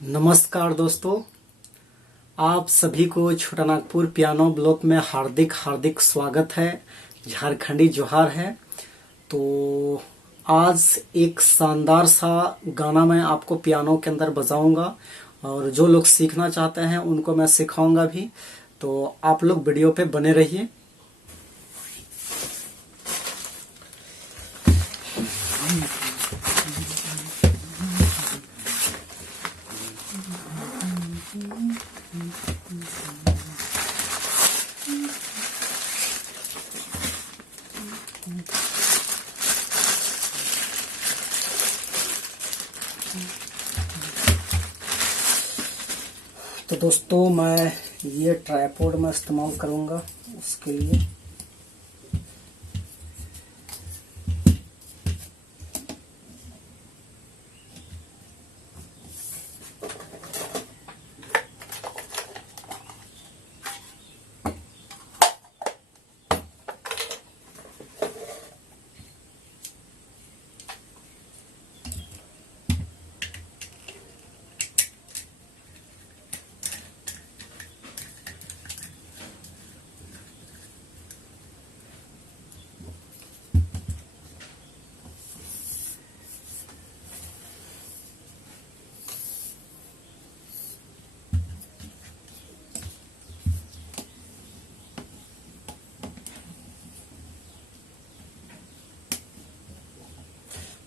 नमस्कार दोस्तों, आप सभी को छोटा नागपुर पियानो ब्लॉक में हार्दिक हार्दिक स्वागत है। झारखंडी जोहार है। तो आज एक शानदार सा गाना मैं आपको पियानो के अंदर बजाऊंगा और जो लोग सीखना चाहते हैं उनको मैं सिखाऊंगा भी। तो आप लोग वीडियो पे बने रहिए। तो दोस्तों, मैं ये ट्राइपॉड में इस्तेमाल करूंगा उसके लिए।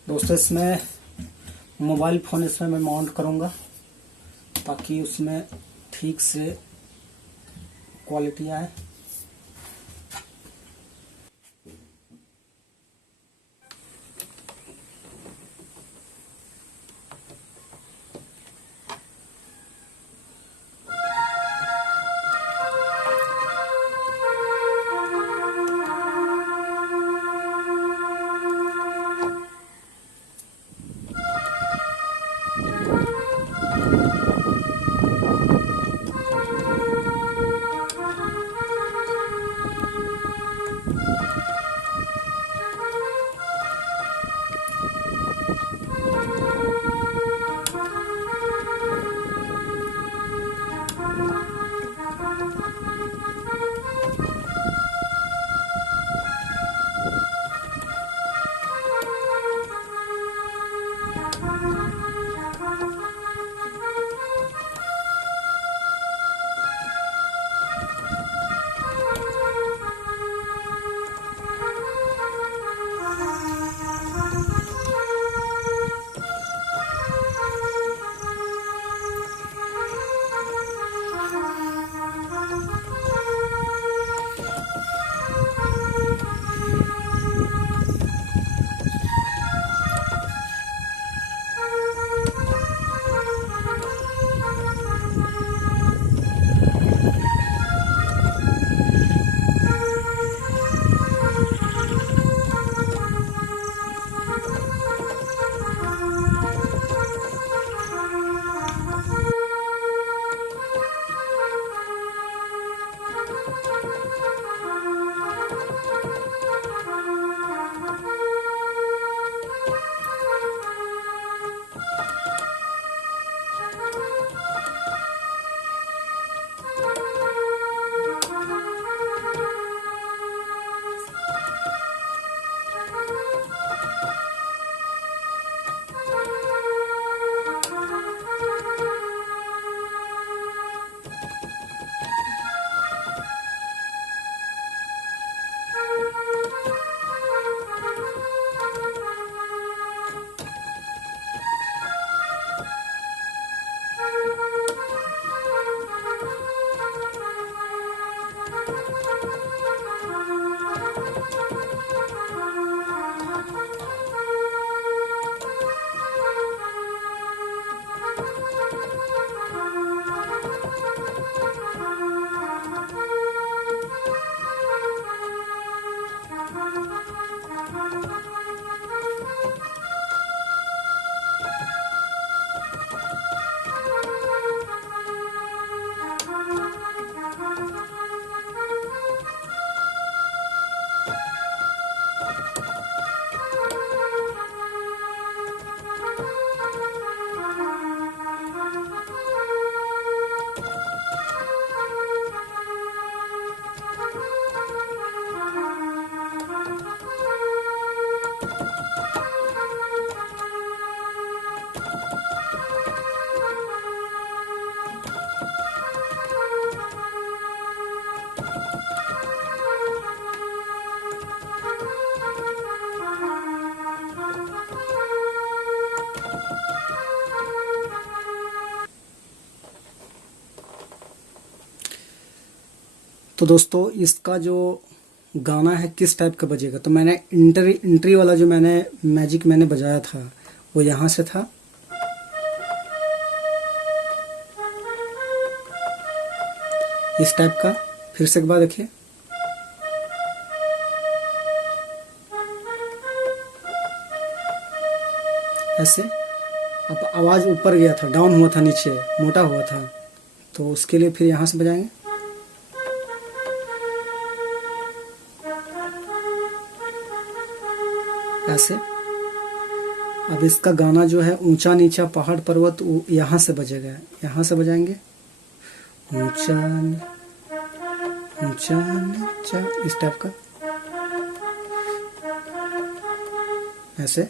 दोस्तों, इसमें मोबाइल फ़ोन इसमें मैं माउंट करूंगा ताकि उसमें ठीक से क्वालिटी आए। तो दोस्तों इसका जो गाना है किस टाइप का बजेगा, तो मैंने इंट्री वाला जो मैजिक मैंने बजाया था वो यहाँ से था, इस टाइप का। फिर से एक बार देखिए, ऐसे। अब आवाज ऊपर गया था, डाउन हुआ था, नीचे मोटा हुआ था, तो उसके लिए फिर यहाँ से बजाएंगे, ऐसे। अब इसका गाना जो है ऊंचा नीचा पहाड़ पर्वत यहाँ से बजेगा, यहाँ से बजाएंगे, ऊंचा ऊंचा नीचा, इस टाइप का, ऐसे।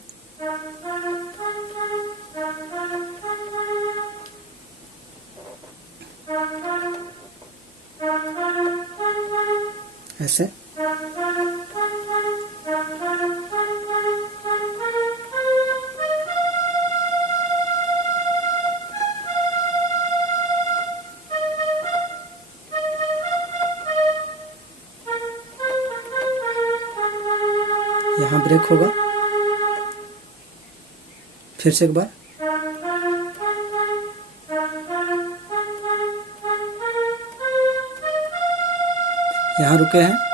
ऐसे यहाँ ब्रेक होगा, फिर से एक बार, यहाँ रुके हैं,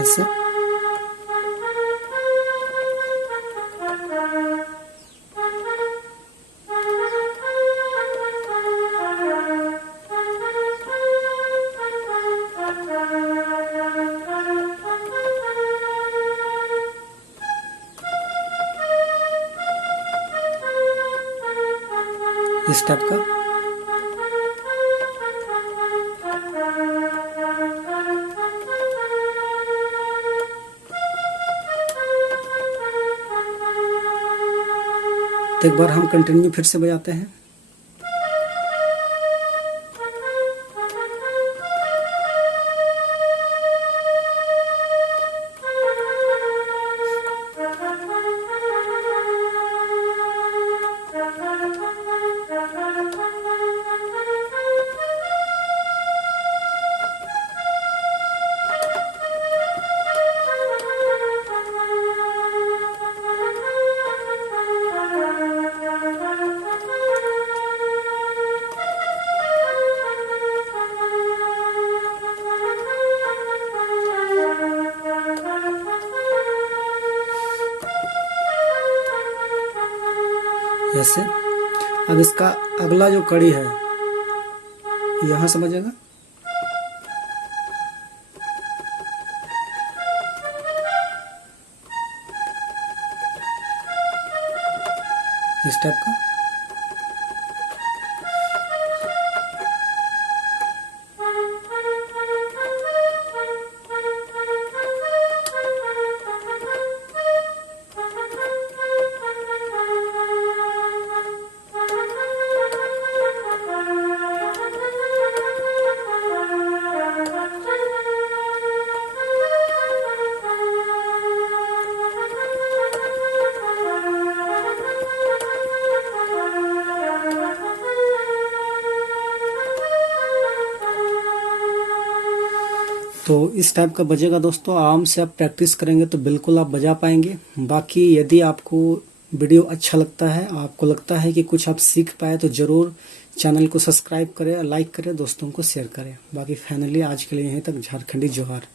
ऐसे। इस टाइप का। तो एक बार हम कंटिन्यू फिर से बजाते हैं। ऐसे। अब इसका अगला जो कड़ी है यहाँ से बजेगा, इस टाइप का। तो इस टाइप का बजेगा दोस्तों। आराम से आप प्रैक्टिस करेंगे तो बिल्कुल आप बजा पाएंगे। बाकी यदि आपको वीडियो अच्छा लगता है, आपको लगता है कि कुछ आप सीख पाए, तो ज़रूर चैनल को सब्सक्राइब करें, लाइक करें, दोस्तों को शेयर करें। बाकी फाइनली आज के लिए यहीं तक। झारखंडी जोहार।